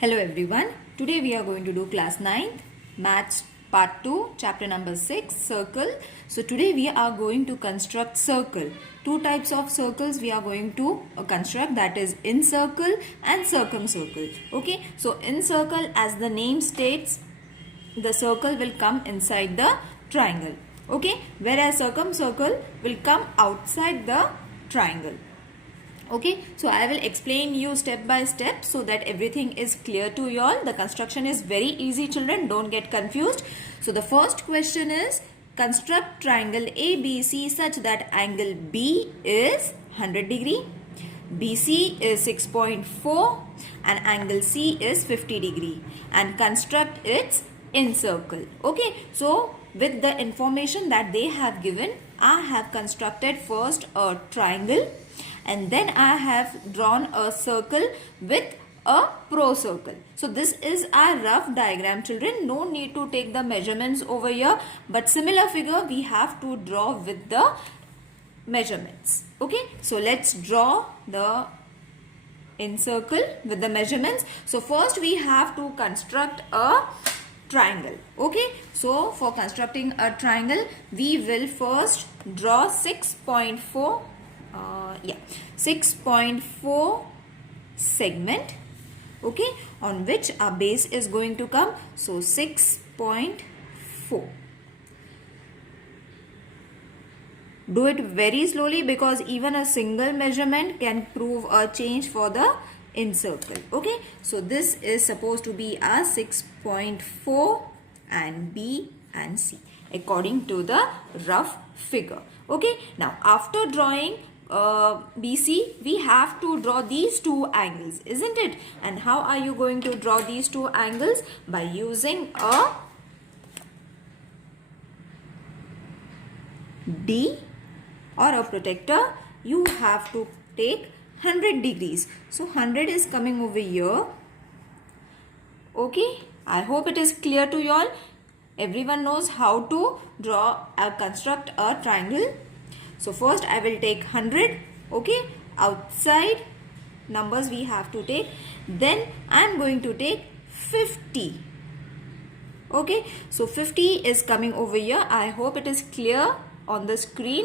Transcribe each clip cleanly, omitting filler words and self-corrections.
Hello everyone. Today we are going to do class 9th maths part 2 chapter number 6 circle. So today we are going to construct circle. Two types of circles we are going to construct, that is incircle and circumcircle. Okay, so incircle, as the name states, the circle will come inside the triangle. Okay, whereas circumcircle will come outside the triangle. Okay, so I will explain you step by step so that everything is clear to you all. The construction is very easy, children, don't get confused. So the first question is, construct triangle ABC such that angle B is 100 degree, BC is 6.4 and angle C is 50 degree, and construct its incircle. Okay, so with the information that they have given, I have constructed first a triangle, and then I have drawn a circle with a pro-circle. So this is a rough diagram, children. No need to take the measurements over here, but similar figure we have to draw with the measurements. Okay, so let's draw the incircle with the measurements. So first we have to construct a triangle. Okay, so for constructing a triangle, we will first draw 6.4 segment, okay, on which our base is going to come. So 6.4. Do it very slowly because even a single measurement can prove a change for the incircle. Okay, so this is supposed to be a 6.4 and B and C according to the rough figure. Okay, now after drawing BC, we have to draw these two angles, isn't it? And how are you going to draw these two angles? By using a D or a protector. You have to take 100 degrees. So 100 is coming over here. Okay, I hope it is clear to you all. Everyone knows how to draw or construct a triangle. So first I will take 100, okay, outside numbers we have to take. Then I am going to take 50. Okay, so 50 is coming over here. I hope it is clear on the screen.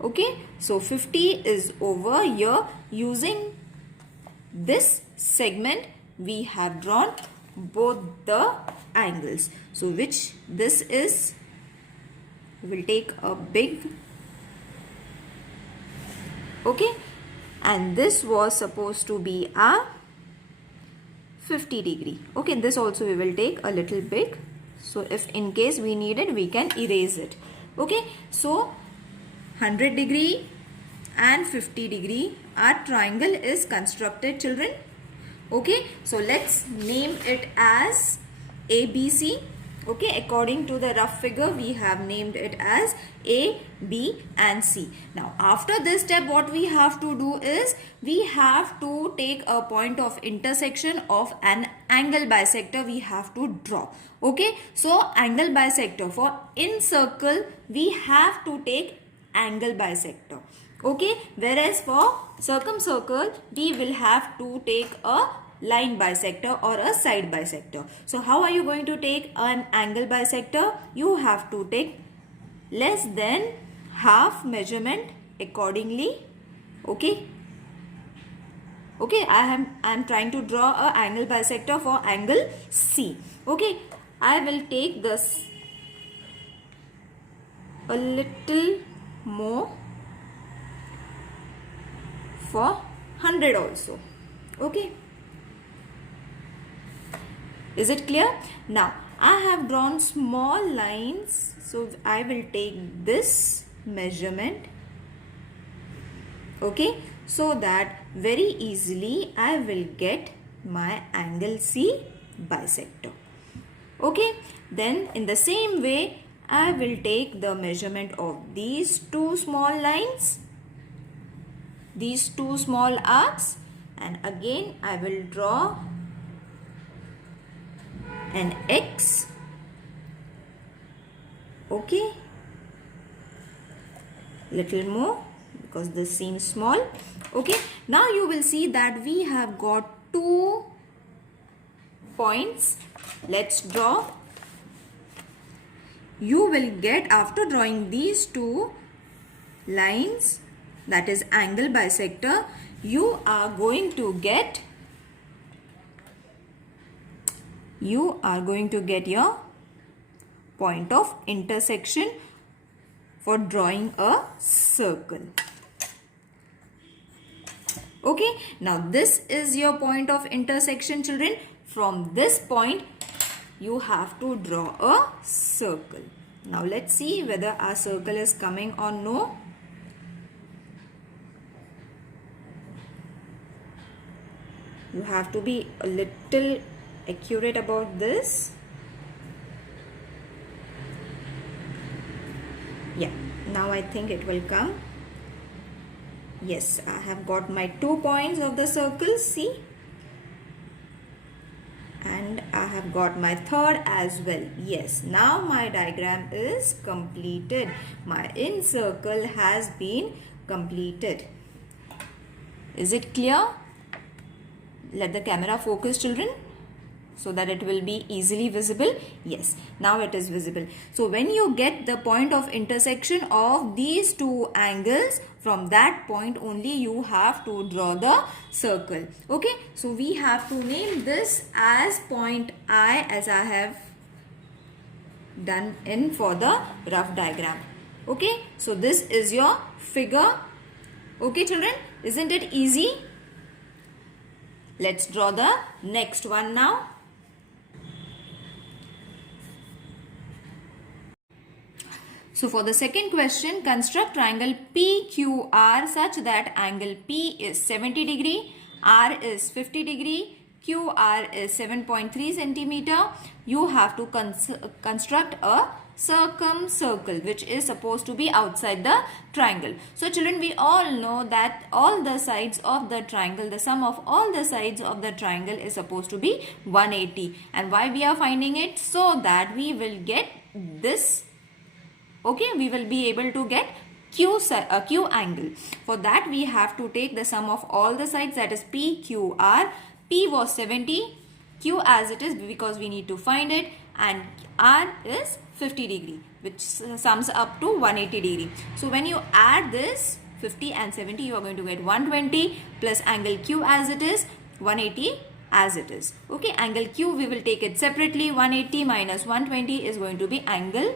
Okay, so 50 is over here. Using this segment we have drawn both the angles. So which this is, we will take a big, okay, and this was supposed to be a 50 degree. Okay, this also we will take a little big. So if in case we need it, we can erase it. Okay, so 100 degree and 50 degree, our triangle is constructed, children. Okay, so let's name it as ABC. Okay, according to the rough figure, we have named it as A, B and C. Now, after this step, what we have to do is, we have to take a point of intersection of an angle bisector we have to draw. Okay, so angle bisector for incircle, we have to take angle bisector. Okay, whereas for circumcircle, we will have to take a line bisector or a side bisector. So how are you going to take an angle bisector? You have to take less than half measurement accordingly. Okay, okay, I am trying to draw a angle bisector for angle C. Okay, I will take this a little more for 100 also. Okay, is it clear? Now I have drawn small lines, so I will take this measurement, okay, so that very easily I will get my angle C bisector. Okay, then in the same way I will take the measurement of these two small lines, these two small arcs, and again I will draw an X. Okay, little more because this seems small. Okay, now you will see that we have got two points. Let's draw. You will get, after drawing these two lines, that is angle bisector, you are going to get your point of intersection for drawing a circle. Okay, now this is your point of intersection, children. From this point, you have to draw a circle. Now let's see whether our circle is coming or no. You have to be a little accurate about this. Yeah, now I think it will come. Yes, I have got my 2 points of the circle, see? And I have got my third as well. Yes, now my diagram is completed. My in circle has been completed. Is it clear? Let the camera focus, children, so that it will be easily visible. Yes, now it is visible. So when you get the point of intersection of these two angles, from that point only you have to draw the circle. Okay, so we have to name this as point I, as I have done in for the rough diagram. Okay, so this is your figure. Okay, children, isn't it easy? Let's draw the next one now. So for the second question, construct triangle PQR such that angle P is 70 degree, R is 50 degree, QR is 7.3 centimeter. You have to construct a circumcircle which is supposed to be outside the triangle. So children, we all know that all the sides of the triangle, the sum of all the sides of the triangle is supposed to be 180. And why we are finding it? So that we will get this. Okay, we will be able to get Q angle. For that we have to take the sum of all the sides, that is PQR. P was 70, Q as it is because we need to find it, and R is 50 degree, which sums up to 180 degree. So when you add this 50 and 70, you are going to get 120 plus angle Q as it is, 180 as it is. Okay, angle Q we will take it separately. 180 minus 120 is going to be angle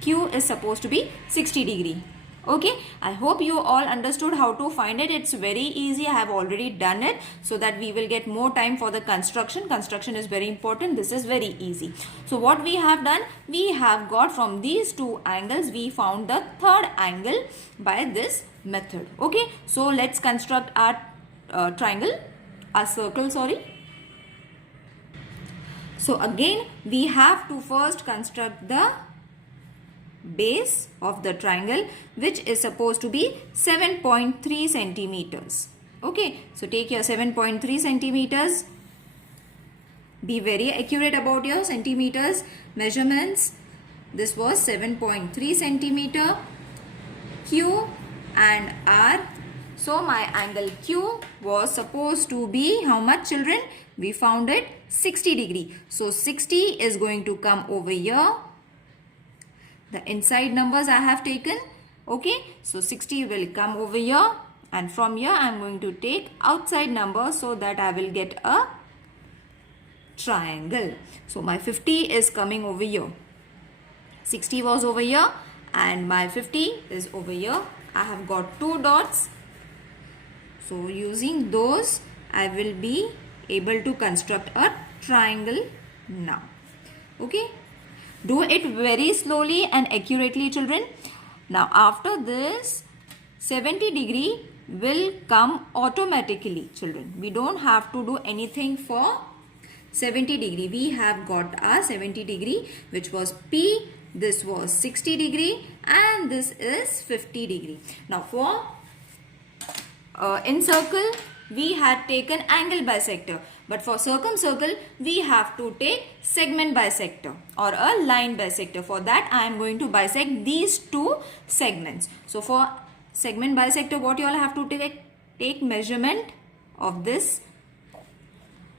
Q is supposed to be 60 degree. Okay, I hope you all understood how to find it. It's very easy. I have already done it so that we will get more time for the construction. Construction is very important. This is very easy. So what we have done, we have got from these two angles, we found the third angle by this method. Okay, so let's construct our circle, sorry. So again, we have to first construct the base of the triangle, which is supposed to be 7.3 centimeters. Okay, so take your 7.3 centimeters. Be very accurate about your centimeters measurements. This was 7.3 centimeter. Q and R. So my angle Q was supposed to be how much, children? We found it 60 degree. So 60 is going to come over here. The inside numbers I have taken. Okay, so 60 will come over here, and from here I am going to take outside number so that I will get a triangle. So my 50 is coming over here. 60 was over here and my 50 is over here. I have got two dots. So using those I will be able to construct a triangle now. Okay. Do it very slowly and accurately, children. Now after this, 70 degree will come automatically, children. We don't have to do anything for 70 degree. We have got our 70 degree, which was P. This was 60 degree and this is 50 degree. Now for in circle, we had taken angle bisector. But for circumcircle, we have to take segment bisector or a line bisector. For that, I am going to bisect these two segments. So for segment bisector, what you all have to take measurement of this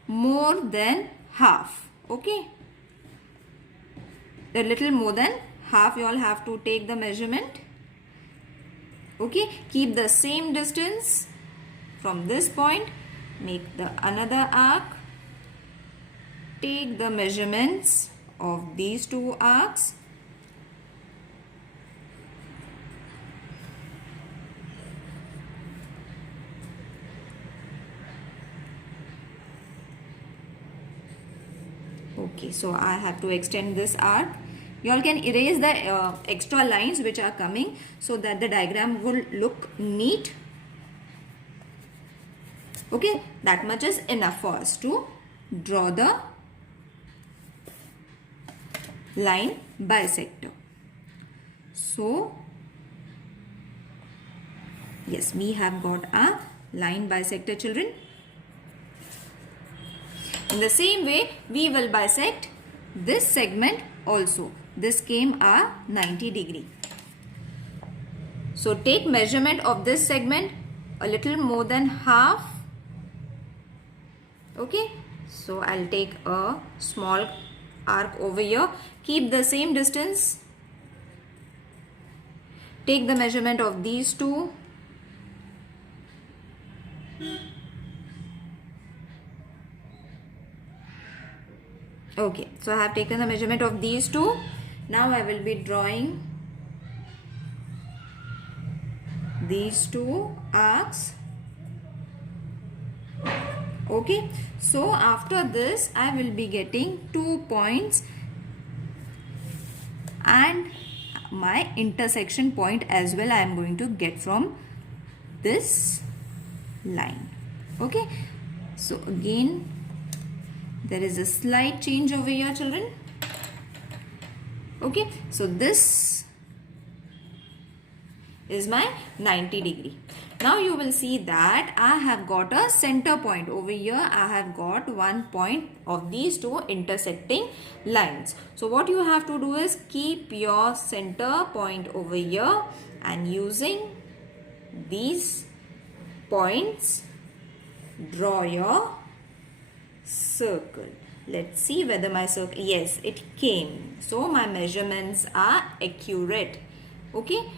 more than half. Okay, a little more than half you all have to take the measurement. Okay, keep the same distance from this point, make the another arc, take the measurements of these two arcs. Okay, so I have to extend this arc. You all can erase the extra lines which are coming so that the diagram will look neat. Okay, that much is enough for us to draw the line bisector. So, yes, we have got a line bisector, children. In the same way, we will bisect this segment also. This came a 90 degree. So take measurement of this segment a little more than half. Okay, so I'll take a small arc over here. Keep the same distance. Take the measurement of these two. Okay, so I have taken the measurement of these two. Now I will be drawing these two arcs. Okay, so after this I will be getting 2 points and my intersection point as well I am going to get from this line. Okay, so again there is a slight change over here, children. Okay, so this is my 90 degree. Now you will see that I have got a center point over here. I have got one point of these two intersecting lines. So what you have to do is keep your center point over here and using these points draw your circle. Let's see whether my circle, yes, it came. So my measurements are accurate. Okay,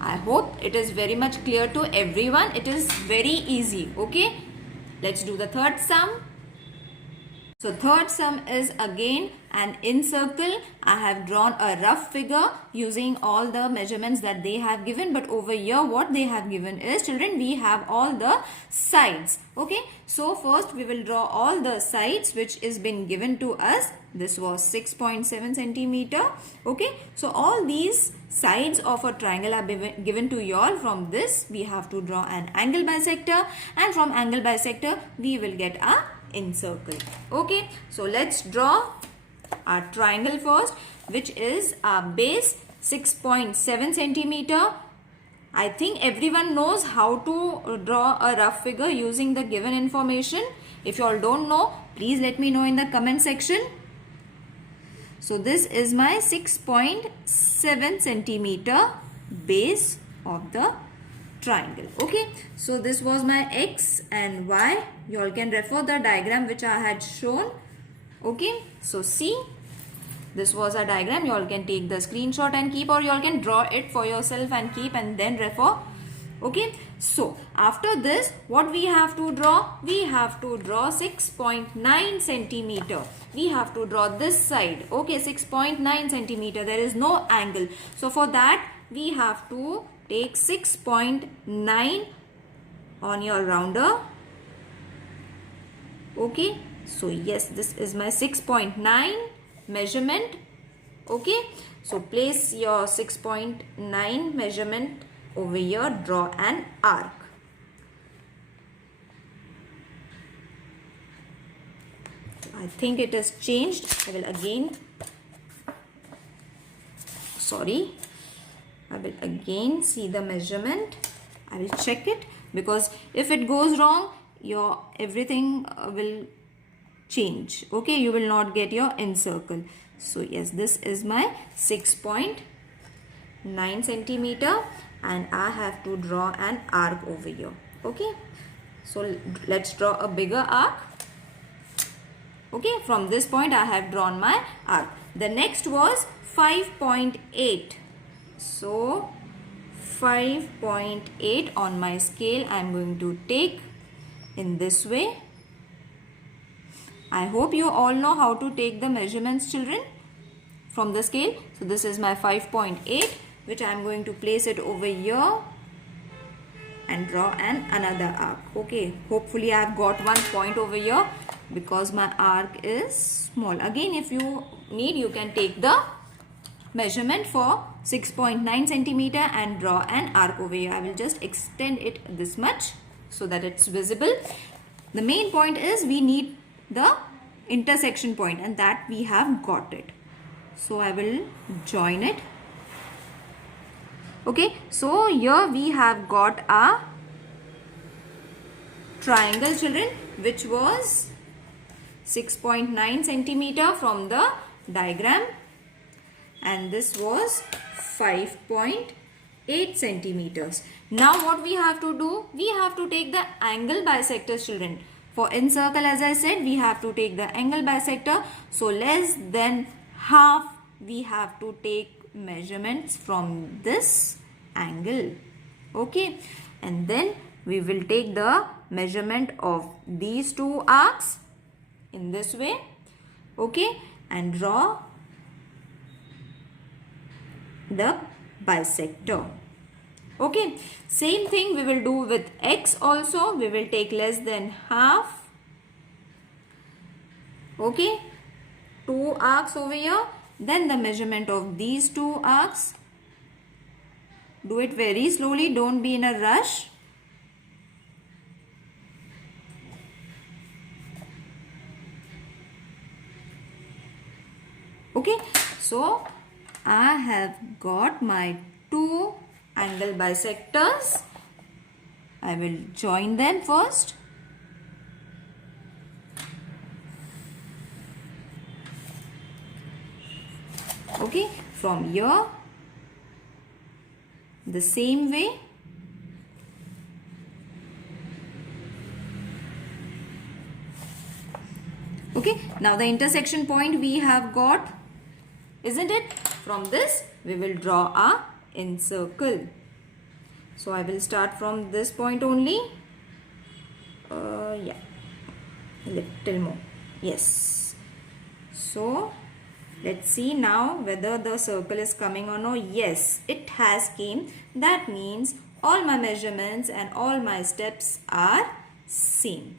I hope it is very much clear to everyone. It is very easy. Okay, let's do the third sum. So third sum is again an in circle. I have drawn a rough figure using all the measurements that they have given. But over here what they have given is, children, we have all the sides. Okay, so first we will draw all the sides which is been given to us. This was 6.7 centimeter. Okay, so all these sides of a triangle are given to you all. From this we have to draw an angle bisector, and from angle bisector we will get a in circle. Okay, so let's draw our triangle first, which is our base 6.7 centimeter. I think everyone knows how to draw a rough figure using the given information. If you all don't know, please let me know in the comment section. So this is my 6.7 centimeter base of the triangle. Okay, so this was my x and y. You all can refer the diagram which I had shown. Okay, so see, this was a diagram. You all can take the screenshot and keep, or you all can draw it for yourself and keep and then refer. Okay, so after this what we have to draw? We have to draw 6.9 centimeter. We have to draw this side. Okay, 6.9 centimeter. There is no angle. So for that we have to take 6.9 on your rounder. Okay, so yes, this is my 6.9 measurement. Okay, so place your 6.9 measurement over here, draw an arc. I think it has changed. I will again, I will again see the measurement. I will check it, because if it goes wrong, your everything will change. Okay, you will not get your in circle. So yes, this is my 6.9 centimeter and I have to draw an arc over here. Okay, so let's draw a bigger arc. Okay, from this point I have drawn my arc. The next was 5.8. So 5.8 on my scale I am going to take in this way. I hope you all know how to take the measurements, children, from the scale. So this is my 5.8, which I am going to place it over here and draw another arc. Okay, hopefully I have got one point over here because my arc is small. Again, if you need, you can take the measurement for 6.9 centimeter and draw an arc over here. I will just extend it this much so that it's visible. The main point is we need the intersection point, and that we have got it. So I will join it. Okay, so here we have got a triangle, children, which was 6.9 centimeter from the diagram, and this was 5.8 centimeters. Now what we have to do? We have to take the angle bisectors, children. For in circle, as I said, we have to take the angle bisector. So less than half we have to take measurements from this angle. Okay, and then we will take the measurement of these two arcs in this way. Okay, and draw the bisector. Okay, same thing we will do with x also. We will take less than half. Okay, two arcs over here. Then the measurement of these two arcs. Do it very slowly, don't be in a rush. Okay, so I have got my two angle bisectors. I will join them first. Okay, from here, the same way. Okay, now the intersection point we have got, isn't it? From this, we will draw a encircle. So I will start from this point only. Yeah, a little more. Yes. So let's see now whether the circle is coming or no. Yes, it has came. That means all my measurements and all my steps are same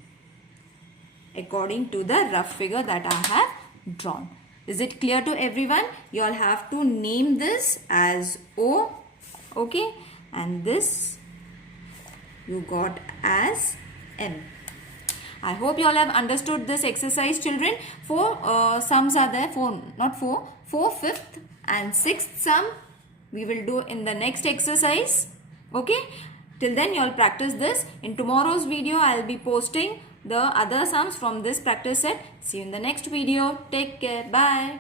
according to the rough figure that I have drawn. Is it clear to everyone? You all have to name this as O. Okay, and this you got as M. I hope you all have understood this exercise, children. Four sums are there. Four, fifth and sixth sum we will do in the next exercise. Okay, till then you all practice this. In tomorrow's video I will be posting the other sums from this practice set. See you in the next video. Take care. Bye.